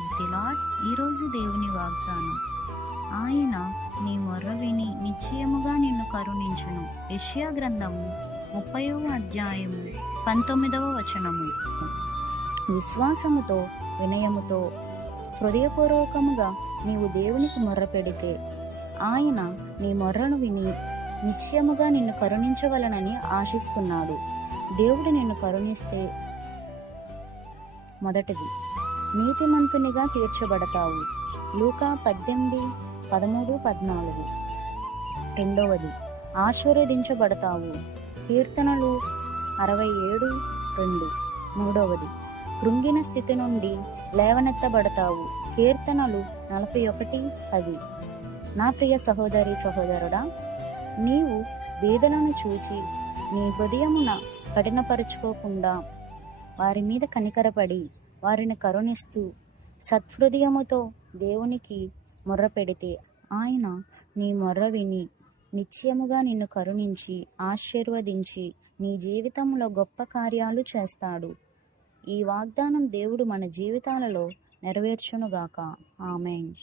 Praise the lord ఈరోజు దేవుని వాగ్దానం. ఆయన నీ మొర్ర విని నిశ్చయముగా నిన్ను కరుణించును. యష్యా గ్రంథము ముప్పైవ అధ్యాయము పంతొమ్మిదవ వచనము. విశ్వాసముతో వినయముతో హృదయపూర్వకముగా నీవు దేవునికి మొర్ర పెడితే ఆయన నీ మొర్రను విని నిశ్చయముగా నిన్ను కరుణించవలనని ఆశిస్తున్నాడు. దేవుడు నిన్ను కరుణిస్తే మొదటిది. నీతిమంతునిగా తీర్చబడతావు. లూకా పద్దెనిమిది పదమూడు పద్నాలుగు. రెండవది ఆశీర్వదించబడతావు. కీర్తనలు అరవై ఏడు రెండు. మూడవది కృంగిన స్థితి నుండి లేవనెత్తబడతావు. కీర్తనలు నలభై ఒకటి పది. నా ప్రియ సహోదరి సహోదరుడా నీవు వేదనను చూచి నీ హృదయమున కఠినపరుచుకోకుండా వారి మీద కనికరపడి వారిని కరుణిస్తూ సత్హృదయముతో దేవునికి మొర్ర పెడితే ఆయన నీ మొర్ర విని నిశ్చయముగా నిన్ను కరుణించి ఆశీర్వదించి నీ జీవితంలో గొప్ప కార్యాలు చేస్తాడు. ఈ వాగ్దానం దేవుడు మన జీవితాలలో నెరవేర్చునుగాక. ఆమెన్.